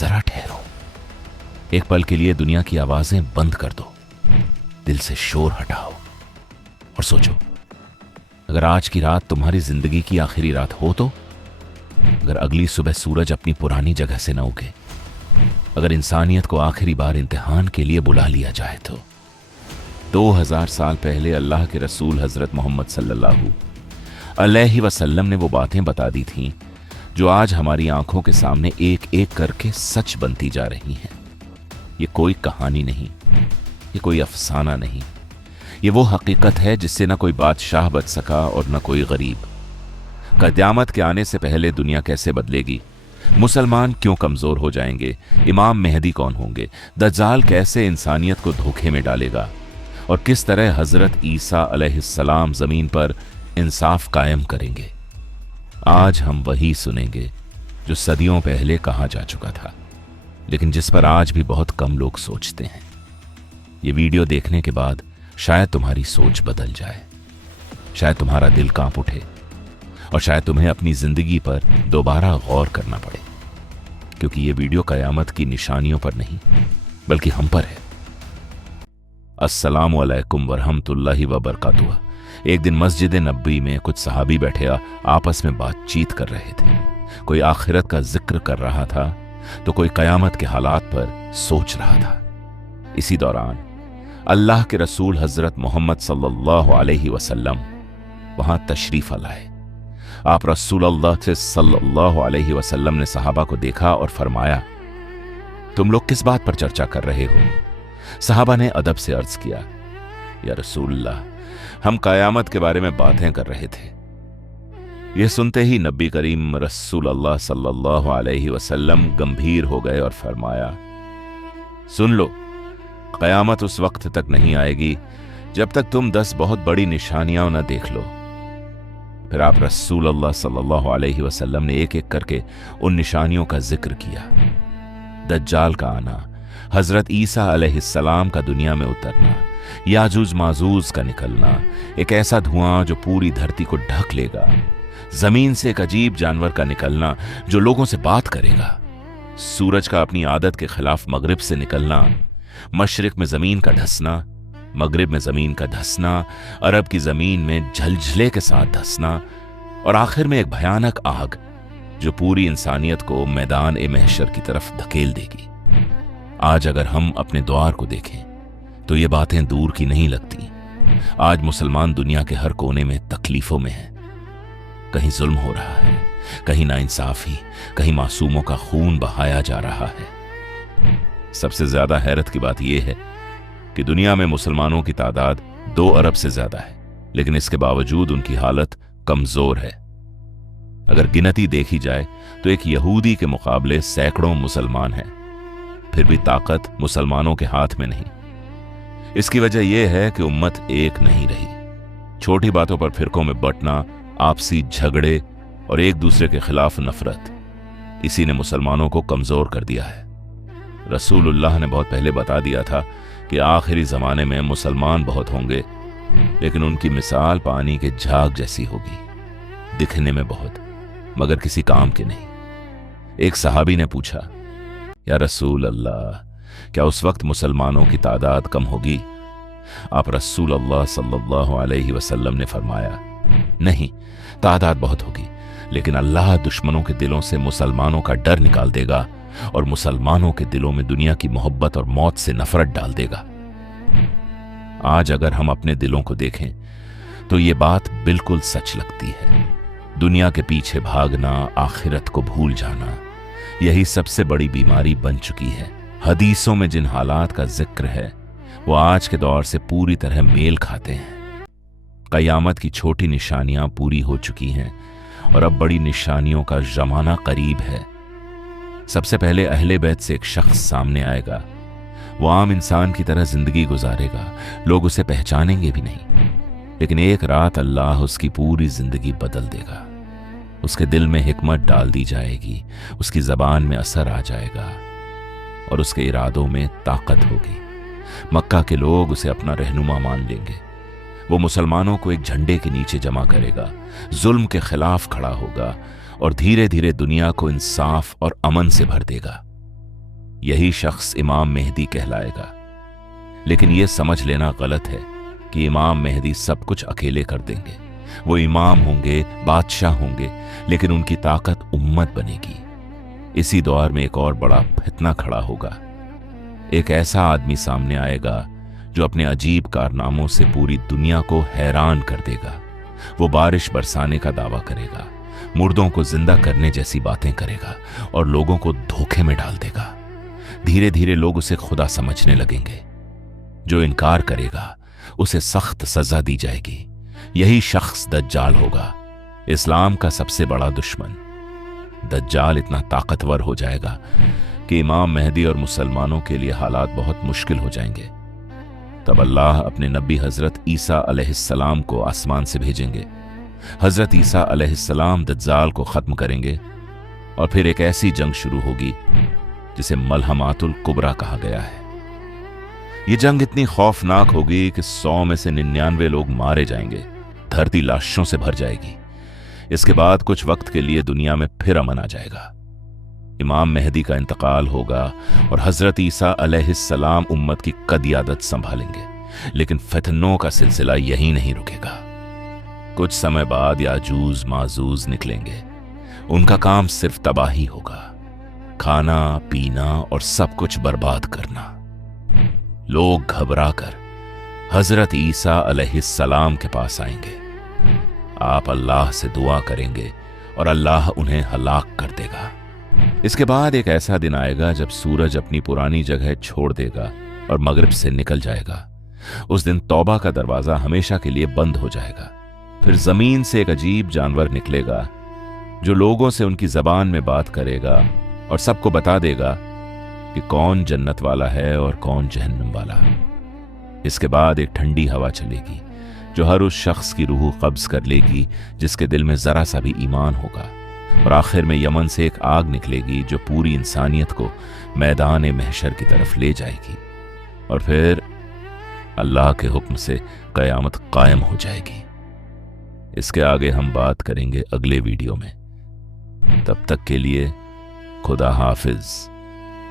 जरा ठहरो, एक पल के लिए दुनिया की आवाजें बंद कर दो, दिल से शोर हटाओ और सोचो, अगर आज की रात तुम्हारी जिंदगी की आखिरी रात हो तो? अगर अगली सुबह सूरज अपनी पुरानी जगह से न उगे, अगर इंसानियत को आखिरी बार इम्तिहान के लिए बुला लिया जाए तो? 2000 साल पहले अल्लाह के रसूल हजरत मोहम्मद सल्लल्लाहु अलैहि वसल्लम ने वो बातें बता दी थीं जो आज हमारी आंखों के सामने एक एक करके सच बनती जा रही हैं। ये कोई कहानी नहीं, ये कोई अफसाना नहीं, ये वो हकीकत है जिससे न कोई बादशाह बच सका और न कोई गरीब। क़यामत के आने से पहले दुनिया कैसे बदलेगी, मुसलमान क्यों कमजोर हो जाएंगे, इमाम मेहदी कौन होंगे, दज्जाल कैसे इंसानियत को धोखे में डालेगा और किस तरह हजरत ईसा अलैहिस्सलाम जमीन पर इंसाफ कायम करेंगे, आज हम वही सुनेंगे जो सदियों पहले कहा जा चुका था, लेकिन जिस पर आज भी बहुत कम लोग सोचते हैं। ये वीडियो देखने के बाद शायद तुम्हारी सोच बदल जाए, शायद तुम्हारा दिल कांप उठे और शायद तुम्हें अपनी जिंदगी पर दोबारा गौर करना पड़े, क्योंकि ये वीडियो कयामत की निशानियों पर नहीं बल्कि हम पर है। अस्सलामु अलैकुम वरहमतुल्लाहि वबरकातुहू। एक दिन मस्जिद नबी में कुछ सहाबी बैठे आपस में बातचीत कर रहे थे। कोई आखिरत का जिक्र कर रहा था तो कोई कयामत के हालात पर सोच रहा था। इसी दौरान अल्लाह के रसूल हजरत मोहम्मद सल्लल्लाहु अलैहि वसल्लम वहां तशरीफ लाए। आप रसूलुल्लाह सल्लल्लाहु अलैहि वसल्लम ने सहाबा को देखा और फरमाया, तुम लोग किस बात पर चर्चा कर रहे हो? सहाबा ने अदब से अर्ज किया, या रसूलल्लाह, हम कयामत के बारे में बातें कर रहे थे। यह सुनते ही नबी करीम रसूलुल्लाह सल्लल्लाहु अलैहि वसल्लम गंभीर हो गए और फरमाया, सुन लो, कयामत उस वक्त तक नहीं आएगी जब तक तुम 10 बहुत बड़ी निशानियां न देख लो। फिर आप रसूलुल्लाह सल्लल्लाहु अलैहि वसल्लम ने एक एक करके उन निशानियों का जिक्र किया। दज्जाल का आना, हजरत ईसा अलैहिस्सलाम का दुनिया में उतरना, याजूज माजूज का निकलना, एक ऐसा धुआं जो पूरी धरती को ढक लेगा, जमीन से एक अजीब जानवर का निकलना जो लोगों से बात करेगा, सूरज का अपनी आदत के खिलाफ मगरिब से निकलना, मशरिक में जमीन का धंसना, मगरिब में जमीन का धंसना, अरब की जमीन में झलझले के साथ धंसना और आखिर में एक भयानक आग जो पूरी इंसानियत को मैदान ए महशर की तरफ धकेल देगी। आज अगर हम अपने द्वार को देखें तो ये बातें दूर की नहीं लगती। आज मुसलमान दुनिया के हर कोने में तकलीफों में है। कहीं जुल्म हो रहा है, कहीं नाइंसाफी, कहीं मासूमों का खून बहाया जा रहा है। सबसे ज्यादा हैरत की बात यह है कि दुनिया में मुसलमानों की तादाद 2 अरब से ज्यादा है, लेकिन इसके बावजूद उनकी हालत कमजोर है। अगर गिनती देखी जाए तो एक यहूदी के मुकाबले सैकड़ों मुसलमान हैं, फिर भी ताकत मुसलमानों के हाथ में नहीं। इसकी वजह यह है कि उम्मत एक नहीं रही। छोटी बातों पर फिरकों में बंटना, आपसी झगड़े और एक दूसरे के खिलाफ नफरत, इसी ने मुसलमानों को कमजोर कर दिया है। रसूलुल्लाह ने बहुत पहले बता दिया था कि आखिरी जमाने में मुसलमान बहुत होंगे, लेकिन उनकी मिसाल पानी के झाग जैसी होगी, दिखने में बहुत मगर किसी काम के नहीं। एक सहाबी ने पूछा, या रसूल अल्लाह, क्या उस वक्त मुसलमानों की तादाद कम होगी? आप रसूलुल्लाह सल्लल्लाहु अलैहि वसल्लम ने फरमाया, नहीं, तादाद बहुत होगी, लेकिन अल्लाह दुश्मनों के दिलों से मुसलमानों का डर निकाल देगा और मुसलमानों के दिलों में दुनिया की मोहब्बत और मौत से नफरत डाल देगा। आज अगर हम अपने दिलों को देखें तो ये बात बिल्कुल सच लगती है। दुनिया के पीछे भागना, आखिरत को भूल जाना, यही सबसे बड़ी बीमारी बन चुकी है। हदीसों में जिन हालात का जिक्र है वो आज के दौर से पूरी तरह मेल खाते हैं। कयामत की छोटी निशानियां पूरी हो चुकी हैं और अब बड़ी निशानियों का जमाना करीब है। सबसे पहले अहले बैत से एक शख्स सामने आएगा। वो आम इंसान की तरह जिंदगी गुजारेगा, लोग उसे पहचानेंगे भी नहीं, लेकिन एक रात अल्लाह उसकी पूरी जिंदगी बदल देगा। उसके दिल में हिकमत डाल दी जाएगी, उसकी जबान में असर आ जाएगा और उसके इरादों में ताकत होगी। मक्का के लोग उसे अपना रहनुमा मान लेंगे। वो मुसलमानों को एक झंडे के नीचे जमा करेगा, जुल्म के खिलाफ खड़ा होगा और धीरे धीरे दुनिया को इंसाफ और अमन से भर देगा। यही शख्स इमाम मेहदी कहलाएगा। लेकिन यह समझ लेना गलत है कि इमाम मेहदी सब कुछ अकेले कर देंगे। वो इमाम होंगे, बादशाह होंगे, लेकिन उनकी ताकत उम्मत बनेगी। इसी दौर में एक और बड़ा फितना खड़ा होगा। एक ऐसा आदमी सामने आएगा जो अपने अजीब कारनामों से पूरी दुनिया को हैरान कर देगा। वो बारिश बरसाने का दावा करेगा, मुर्दों को जिंदा करने जैसी बातें करेगा और लोगों को धोखे में डाल देगा। धीरे धीरे लोग उसे खुदा समझने लगेंगे। जो इनकार करेगा उसे सख्त सजा दी जाएगी। यही शख्स दज्जाल होगा, इस्लाम का सबसे बड़ा दुश्मन। दज्जाल इतना ताकतवर हो जाएगा कि इमाम मेहदी और मुसलमानों के लिए हालात बहुत मुश्किल हो जाएंगे। तब अल्लाह अपने नबी हजरत ईसा अलैहिस्सलाम को आसमान से भेजेंगे। हजरत ईसा अलैहिस्सलाम दज्जाल को खत्म करेंगे और फिर एक ऐसी जंग शुरू होगी जिसे मलहमातुल कुबरा कहा गया है। ये जंग इतनी खौफनाक होगी कि 100 में से 99 लोग मारे जाएंगे। धरती लाशों से भर जाएगी। इसके बाद कुछ वक्त के लिए दुनिया में फिर अमन आ जाएगा। इमाम मेहदी का इंतकाल होगा और हजरत ईसा अलैहिस्सलाम उम्मत की कदियादत संभालेंगे। लेकिन फितनों का सिलसिला यहीं नहीं रुकेगा। कुछ समय बाद याजूज माजूज निकलेंगे। उनका काम सिर्फ तबाही होगा, खाना पीना और सब कुछ बर्बाद करना। लोग घबराकर हजरत ईसा अलैहिस्सलाम के पास आएंगे। आप अल्लाह से दुआ करेंगे और अल्लाह उन्हें हलाक कर देगा। इसके बाद एक ऐसा दिन आएगा जब सूरज अपनी पुरानी जगह छोड़ देगा और मगरिब से निकल जाएगा। उस दिन तौबा का दरवाजा हमेशा के लिए बंद हो जाएगा। फिर जमीन से एक अजीब जानवर निकलेगा जो लोगों से उनकी जबान में बात करेगा और सबको बता देगा कि कौन जन्नत वाला है और कौन जहन्नम वाला। इसके बाद एक ठंडी हवा चलेगी जो हर उस शख्स की रूह कब्ज कर लेगी जिसके दिल में जरा सा भी ईमान होगा। और आखिर में यमन से एक आग निकलेगी जो पूरी इंसानियत को मैदान महशर की तरफ ले जाएगी। और फिर अल्लाह के हुक्म से कयामत कायम हो जाएगी। इसके आगे हम बात करेंगे अगले वीडियो में। तब तक के लिए खुदा हाफिज।